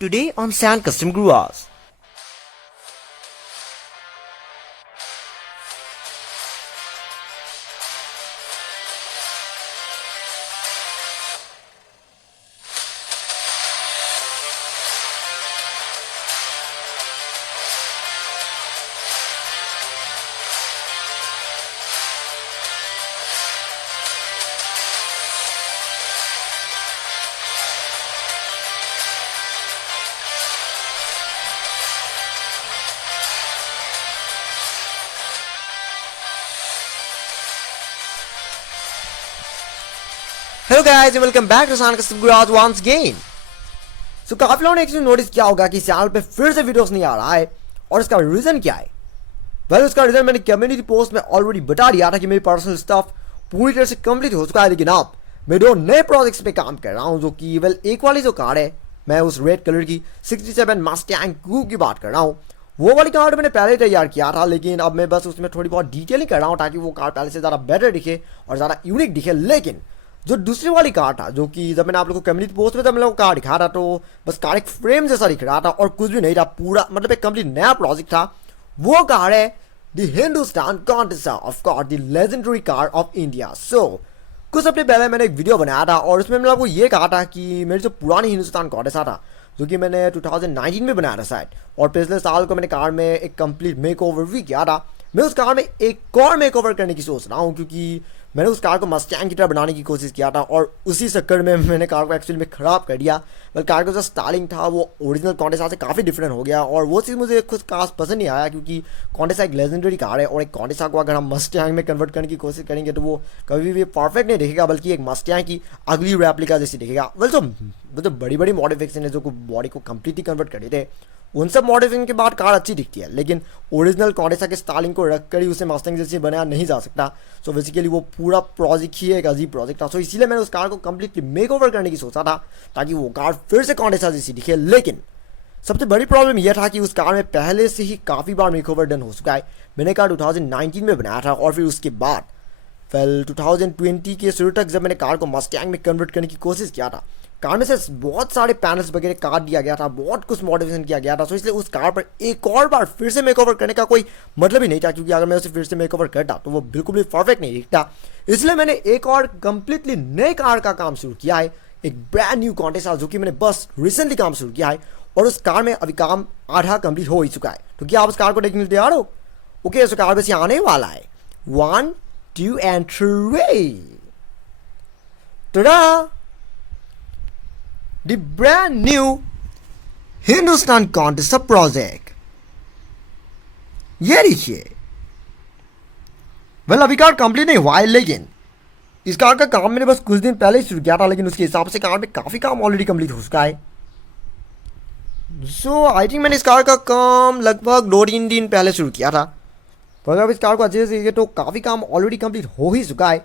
Today on Sand Custom Guas. Hello guys and welcome back to Sand Custom गुराज once again. So काफी लोगों ने actually notice किया होगा कि चैनल पे फिर से वीडियोस नहीं आ रहा है और इसका रीजन क्या है। वेल उसका रीजन मैंने कम्युनिटी पोस्ट में ऑलरेडी बता दिया था कि मेरी पर्सनल स्टफ पूरी तरह से कंप्लीट हो चुका है, लेकिन अब मैं दो नए प्रोजेक्ट्स पे काम कर रहा हूँ, जो कि वेल एक वाली जो कार है, मैं उस रेड कलर की 67 मस्टैंग कूप की बात कर रहा हूँ। वो वाली कार मैंने पहले तैयार किया था, लेकिन अब मैं बस उसमें थोड़ी बहुत डिटेलिंग कर रहा हूँ ताकि वो कार पहले से ज़्यादा बेटर दिखे और ज़्यादा यूनिक दिखे। लेकिन जो दूसरी वाली कार था, जो कि जब मैंने आप लोगों को कम्युनिटी पोस्ट में जब मैं लोग कार दिखा रहा, तो बस कार एक फ्रेम जैसा दिख रहा था और कुछ भी नहीं था, पूरा मतलब एक कंप्लीट नया प्रोजेक्ट था। वो कार है the Hindustan Contessa, of course the legendary car of India. So कुछ हफ्ते पहले मैंने एक वीडियो बनाया था और उसमें मैंने आपको ये कहा था कि मेरी जो पुरानी हिंदुस्तान कॉन्टेसा था, जो कि मैंने 2019 में बनाया था शायद, और पिछले साल को मैंने कार में एक कंप्लीट मेकओवर भी किया था। मैं उस कार में एक और मेकओवर करने की सोच रहा हूँ, क्योंकि मैंने उस कार को मस्टैंग की तरह बनाने की कोशिश किया था और उसी चक्कर में मैंने कार को एक्चुअली में ख़राब कर दिया। बट कार का जो स्टाइलिंग था वो ओरिजिनल कॉन्टेसा से काफ़ी डिफरेंट हो गया और वो चीज़ मुझे कुछ खास पसंद नहीं आया, क्योंकि कॉन्टेसा एक लेजेंडरी कार है और एक कॉन्टेसा को अगर हम मस्टैंग में कन्वर्ट करने की कोशिश करेंगे तो वो कभी भी परफेक्ट नहीं दिखेगा, बल्कि एक मस्टैंग की अगली रेप्लिका जैसी दिखेगा। वेल जो बड़ी बड़ी मॉडिफिकेशन है जो बॉडी को कम्प्लीटली कन्वर्ट कर देते, उन सब मॉडिफिकेशन के बाद कार अच्छी दिखती है, लेकिन ओरिजिनल कॉन्टेसा के स्टाइलिंग को रखकर ही उसे मस्टैंग जैसे बनाया नहीं जा सकता। सो बेसिकली वो पूरा प्रोजेक्ट ही एक अजीब प्रोजेक्ट था। सो इसीलिए मैंने उस कार को कम्प्लीटली मेकओवर करने की सोचा था ताकि वो कार फिर से कॉन्टेसा जैसी दिखे। लेकिन सबसे बड़ी प्रॉब्लम यह था कि उस कार में पहले से ही काफ़ी बार मेकओवर डन हो चुका है। मैंने कार 2019 में बनाया था और फिर उसके बाद फिर 2020 के शुरू तक जब मैंने कार को मस्टैंग में कन्वर्ट करने की कोशिश किया था, कार में से बहुत सारे पैनल्स वगैरह काट दिया गया था, बहुत कुछ मॉडिफिकेशन किया गया था। तो इसलिए उस कार पर एक और बार फिर से मेकओवर करने का कोई मतलब ही नहीं था, क्योंकि अगर मैं उसे फिर से मेकओवर करता तो वो बिल्कुल भी परफेक्ट नहीं दिखता। इसलिए मैंने एक और कंप्लीटली नए कार का काम शुरू किया है, एक ब्रांड न्यू कॉन्टेसा, जो कि मैंने बस रिसेंटली काम शुरू किया है और उस कार में अभी काम आधा कंप्लीट हो ही चुका है। तो क्या आप उस कार को देखने तैयार हो? ओके, उस कार बस आने वाला है 1 2 and 3। Ta-da! The brand new Hindustan Contessa project ये देखिए। वेल अभी कार कंप्लीट नहीं हुआ है, लेकिन इस कार का काम मैंने बस कुछ दिन पहले ही शुरू किया था, लेकिन उसके हिसाब से कार में काफ़ी काम ऑलरेडी कंप्लीट हो चुका है। सो आई थिंक मैंने इस कार का काम लगभग 2-3 दिन पहले शुरू किया था, तो अगर इस कार को अच्छे से देखिए तो काफ़ी काम ऑलरेडी कंप्लीट हो ही चुका है,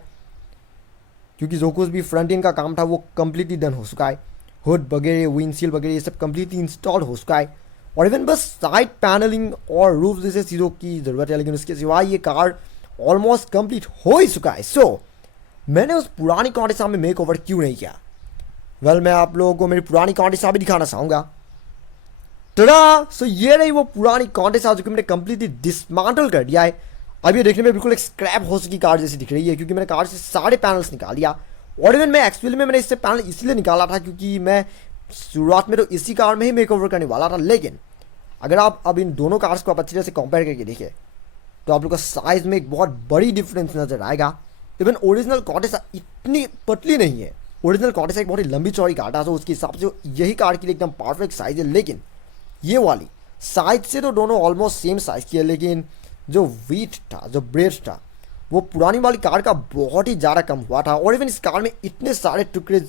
क्योंकि जो कुछ भी फ्रंट एंड का काम था वो कंप्लीटली डन हो चुका है। हुड वगैरह, विंडशील्ड वगैरह ये सब कंप्लीटली इंस्टॉल हो चुका है और इवन बस साइड पैनलिंग और रूफ जैसे चीज़ों की ज़रूरत है, लेकिन उसके सिवाय ये कार ऑलमोस्ट कंप्लीट हो ही चुका है। सो मैंने उस पुरानी कॉन्टेसा में मेक ओवर क्यों नहीं किया? वेल मैं आप लोगों को मेरी पुरानी कॉन्टेसा भी दिखाना चाहूँगा। टड़ा! सो ये रही वो पुरानी कॉन्टेसा जो कि मैंने कंप्लीटली डिसमेंटल कर दिया है। अब ये देखने में बिल्कुल एक स्क्रैप हो चुकी कार जैसी दिख रही है, क्योंकि मैंने कार से सारे पैनल्स निकाल दिया। और इवन मैं एक्चुअली में मैंने इससे पैनल इसलिए निकाला था क्योंकि मैं शुरुआत में तो इसी कार में ही मेकओवर करने वाला था, लेकिन अगर आप अब इन दोनों कार्स को आप अच्छी तरह से कंपेयर करके देखें तो आप लोग का साइज़ में एक बहुत बड़ी डिफरेंस नजर आएगा। इवन ओरिजिनल कॉन्टेसा इतनी पतली नहीं है, ओरिजिनल कॉन्टेसा एक बहुत ही लंबी चौड़ी कार था, तो उसके हिसाब से यही कार के लिए एकदम परफेक्ट साइज़ है। लेकिन ये वाली साइज से तो दोनों ऑलमोस्ट सेम साइज़ की है, लेकिन जो वेट था, जो ब्रेथ था, वो पुरानी वाली कार का बहुत ही ज़्यादा कम हुआ था। और इवन इस कार में इतने सारे टुकड़े,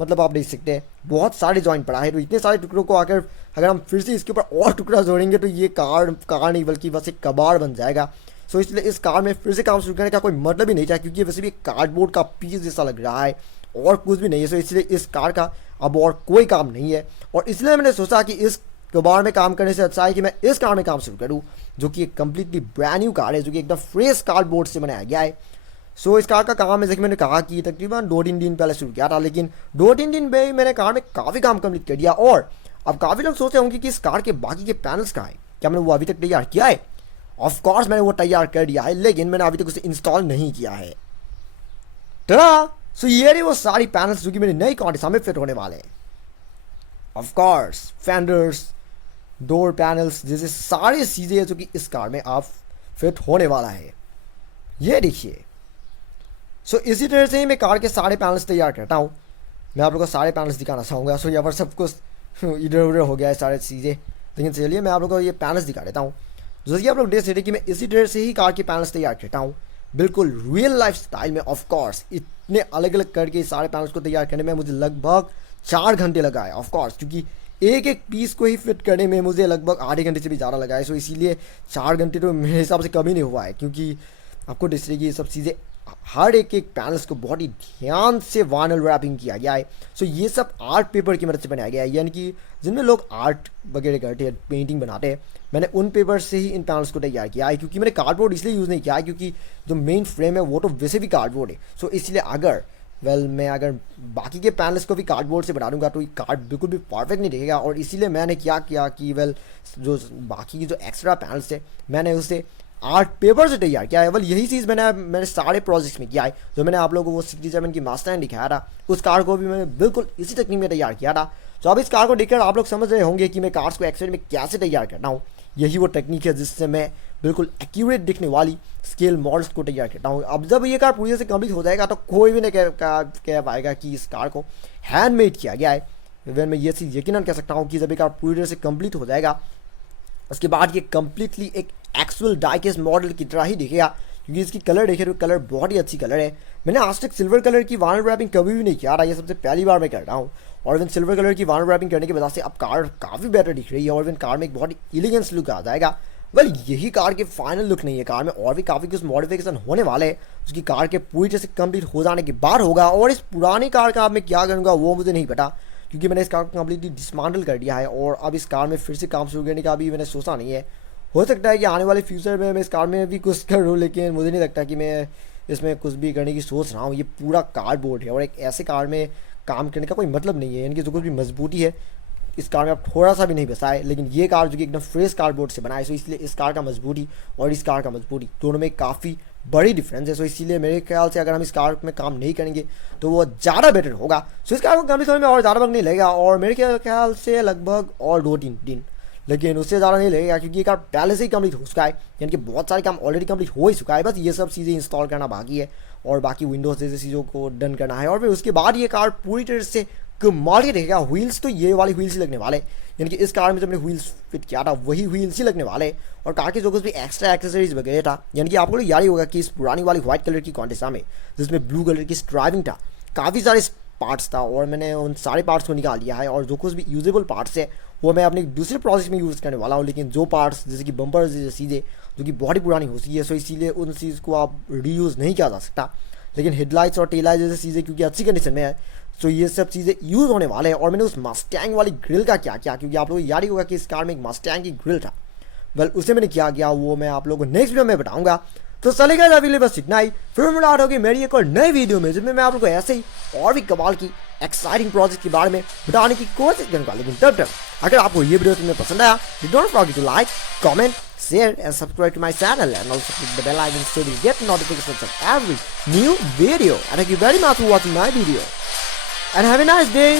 मतलब आप देख सकते हैं बहुत सारे जॉइंट पड़ा है, तो इतने सारे टुकड़ों को अगर हम फिर से इसके ऊपर और टुकड़ा जोड़ेंगे तो ये कार नहीं बल्कि बस एक कबाड़ बन जाएगा। सो इसलिए इस कार में फिर से काम शुरू करने का कोई मतलब ही नहीं था, क्योंकि वैसे भी एक कार्डबोर्ड का पीस जैसा लग रहा है और कुछ भी नहीं है। सो इसलिए इस कार का अब और कोई काम नहीं है और इसलिए मैंने सोचा कि इस कबाड़ में काम करने से अच्छा है कि मैं इस कार में काम शुरू करूँ, जो कि एक कम्प्लीटली ब्रांड न्यू कार है, जो कि एकदम फ्रेश कार्डबोर्ड से बनाया गया है। सो इस कार का काम है, जैसे मैंने कहा कि तकरीबन 2-3 दिन पहले शुरू किया था, लेकिन 2-3 दिन में ही मैंने कार में काफ़ी काम कंप्लीट कर दिया। और अब काफ़ी लोग सोचते होंगे कि इस कार के बाकी के पैनल्स कहाँ हैं, क्या मैंने वो अभी तक तैयार किया है? ऑफ कोर्स मैंने वो तैयार कर दिया है, लेकिन मैंने अभी तक उसे इंस्टॉल नहीं किया है। सो ये रही वो सारी पैनल्स जो कि मेरे नई कॉन्टेस्ट में फिट होने वाले हैं। Of course fenders, door panels जैसे सारी चीज़ें जो कि इस कार में आप फिट होने वाला है, ये देखिए। सो इसी तरह से ही मैं कार के सारे पैनल्स तैयार करता हूँ। मैं आप लोगों को सारे पैनल्स दिखाना चाहूँगा। सो यहाँ पर सब कुछ इधर उधर हो गया है सारी चीज़ें, लेकिन चलिए मैं आप लोगों को ये पैनल्स दिखा देता हूँ। जैसे कि आप लोग देख सकते हैं कि मैं इसी तरह से ही कार के पैनल्स तैयार करता हूँ, बिल्कुल रियल लाइफ स्टाइल में। ऑफ कोर्स इतने अलग अलग करके सारे पैनल्स को तैयार करने में मुझे लगभग 4 घंटे लगा है। ऑफ कोर्स क्योंकि एक एक पीस को ही फिट करने में मुझे लगभग आधे घंटे से भी ज़्यादा लगा है। सो इसीलिए 4 घंटे तो मेरे हिसाब से कभी नहीं हुआ है, क्योंकि आपको देख कि ये सब चीज़ें हर एक एक पैनल्स को बहुत ही ध्यान से वाइनिल रैपिंग किया गया है। सो ये सब आर्ट पेपर की मदद से बनाया गया है, यानी कि जिनमें लोग आर्ट वगैरह करते हैं, पेंटिंग बनाते हैं, मैंने उन पेपर से ही इन पैनल्स को तैयार किया है। क्योंकि मैंने कार्डबोर्ड इसलिए यूज़ नहीं किया है क्योंकि जो मेन फ्रेम है वो तो वैसे भी कार्डबोर्ड है। सो इसलिए मैं अगर बाकी के पैनल्स को भी कार्डबोर्ड से बना दूंगा तो ये कार्ड बिल्कुल भी परफेक्ट नहीं दिखेगा। और इसीलिए मैंने क्या किया कि जो बाकी की जो एक्स्ट्रा पैनल्स है मैंने उसे आर्ट पेपर से तैयार किया है। यही चीज़ मैंने सारे प्रोजेक्ट्स में किया है। जो मैंने आप लोगों को वो 67 की मास्टरलाइन दिखाया था, उस कार को भी मैंने बिल्कुल इसी टेक्निक में तैयार किया था। तो अब इस कार को देखकर आप लोग समझ रहे होंगे कि मैं कार्स को एक्चुअली में कैसे तैयार करता हूँ। यही वो टेक्निक है जिससे मैं बिल्कुल एक्यूरेट दिखने वाली स्केल मॉडल्स को तैयार करता हूँ। अब जब ये कार पूरी तरह से कंप्लीट हो जाएगा तो कोई भी नहीं कह पाएगा कि इस कार को हैंडमेड किया गया है। इवन मैं ये चीज़ यकीनन कह सकता हूँ कि जब ये कार पूरी तरह से कंप्लीट हो जाएगा उसके बाद ये कम्प्लीटली एक एक्चुअल डाइकेस्ट मॉडल की तरह ही दिखेगा, क्योंकि इसकी कलर देखे तो कलर बहुत ही अच्छी कलर है। मैंने आज तक सिल्वर कलर की वाइनिल रैपिंग कभी भी नहीं किया रहा, ये सबसे पहली बार मैं कर रहा हूँ। और इवन सिल्वर कलर की वाइनिल रैपिंग करने की वजह से अब कार काफ़ी बेटर दिख रही है और इवन कार में एक बहुत ही एलिगेंस लुक आ जाएगा। यही कार के फाइनल लुक नहीं है, कार में और भी काफ़ी कुछ मॉडिफिकेशन होने वाले हैं, उसकी कार के पूरी तरह से कंप्लीट हो जाने के बाद होगा। और इस पुरानी कार का अब मैं क्या करूँगा वो मुझे नहीं पता, क्योंकि मैंने इस कार को कम्प्लीटली डिसमेंटल कर दिया है और अब इस कार में फिर से काम शुरू करने का भी मैंने सोचा नहीं है। हो सकता है कि आने वाले फ्यूचर में मैं इस कार में भी कुछ करूँ, लेकिन मुझे नहीं लगता कि मैं इसमें कुछ भी करने की सोच रहा हूँ। ये पूरा कार्डबोर्ड है और एक ऐसे कार में काम करने का कोई मतलब नहीं है, यानी कि जो कुछ भी मजबूती है इस कार में आप थोड़ा सा भी नहीं बसा है। लेकिन ये कार जो कि एकदम फ्रेश कार्डबोर्ड से बना है, सो इसलिए इस कार का मजबूती और इस कार का मजबूती दोनों में काफ़ी बड़ी डिफरेंस है। सो इसीलिए मेरे ख्याल से अगर हम इस कार में काम नहीं करेंगे तो वो ज़्यादा बेटर होगा। सो इस कार को कंप्लीट होने में और ज़्यादा वक्त नहीं लगेगा और मेरे ख्याल से लगभग और 2-3 दिन, लेकिन उससे ज़्यादा नहीं लगेगा क्योंकि ये कार पहले से ही कंप्लीट हो चुका है, यानी कि बहुत सारे काम ऑलरेडी कंप्लीट हो ही चुका है। बस ये सब चीज़ें इंस्टॉल करना बाकी है और बाकी विंडोज़ जैसे चीज़ों को डन करना है और फिर उसके बाद ये कार पूरी तरह से कमाल ही रहेगा। व्हील्स तो ये वाले व्हील्स ही लगने वाले, यानी कि इस कार में जब मैंने व्हील्स फिट किया था वही व्हील्स ही लगने वाले। और कार के जो कुछ भी एक्स्ट्रा एक्सेसरीज वगैरह था, यानी कि आपको याद ही होगा कि इस पुरानी वाली व्हाइट कलर की कॉन्टेस्ट में जिसमें ब्लू कलर की स्ट्राइविंग था, काफ़ी सारे पार्ट्स था और मैंने उन सारे पार्ट्स को निकाल दिया है और जो कुछ भी यूजेबल पार्ट्स है वो मैं अपने दूसरे प्रोजेक्ट में यूज़ करने वाला हूँ। लेकिन जो पार्ट्स जैसे कि बम्पर चीज़ें जो कि बहुत ही पुरानी हो चुकी है, सो इसीलिए उन चीज़ को आप रीयूज़ नहीं किया जा सकता। लेकिन हेडलाइट्स और टेल लाइट जैसी चीज़ें क्योंकि अच्छी कंडीशन में है, सो ये सब चीज़ें यूज़ होने वाले हैं। और मैंने उस मस्टैंग वाली ग्रिल का क्या किया, क्योंकि आप लोगों को याद ही होगा कि इस कार में एक मस्टैंग की ग्रिल था, उसे मैंने क्या किया वो मैं आप लोगों को नेक्स्ट वीडियो में बताऊंगा। तो चलेगा अभी लिए बस इतना ही, फिर मुलाकात होगी मेरी एक और नई वीडियो में जिसमें मैं आप लोगों को ऐसे ही और भी कमाल की एक्साइटिंग प्रोजेक्ट के बारे में बताने की कोशिश करूंगा। लेकिन तब तक अगर आपको ये वीडियो तुम्हें पसंद आया तो don't forget to like, comment, share and subscribe to my channel and also click the bell icon so you get notifications of every new video. And thank you very much for watching my video and have a nice day.